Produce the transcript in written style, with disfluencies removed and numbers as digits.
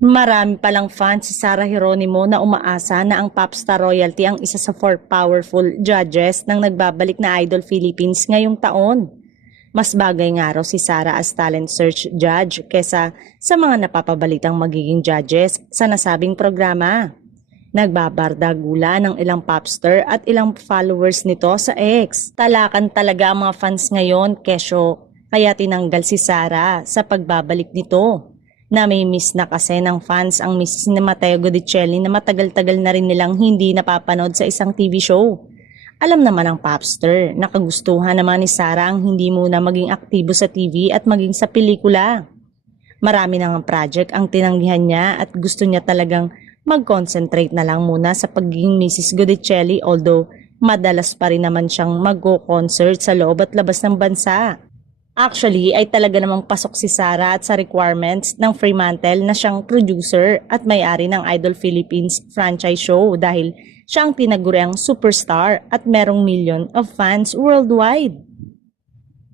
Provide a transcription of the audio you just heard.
Marami palang fans si Sarah Geronimo na umaasa na ang Popstar Royalty ang isa sa 4 powerful judges ng nagbabalik na Idol Philippines ngayong taon. Mas bagay nga raw si Sarah as talent search judge kesa sa mga napapabalitang magiging judges sa nasabing programa. Nagbabardagula ng ilang popstar at ilang followers nito sa X. Talakan talaga ang mga fans ngayon kesyo kaya tinanggal si Sarah sa pagbabalik nito. Na may miss na kasi ng fans ang Mrs. ni Mateo Godicelli na matagal-tagal na rin nilang hindi napapanood sa isang TV show. Alam naman ng popstar, nakagustuhan naman ni Sarah ang hindi muna maging aktibo sa TV at maging sa pelikula. Marami nang project ang tinanggihan niya at gusto niya talagang mag-concentrate na lang muna sa pagiging Mrs. Godicelli although madalas pa rin naman siyang mag-concert sa loob at labas ng bansa. Actually ay talaga namang pasok si Sarah at sa requirements ng Fremantle na siyang producer at may-ari ng Idol Philippines franchise show dahil siya ang tinaguriang superstar at merong million of fans worldwide.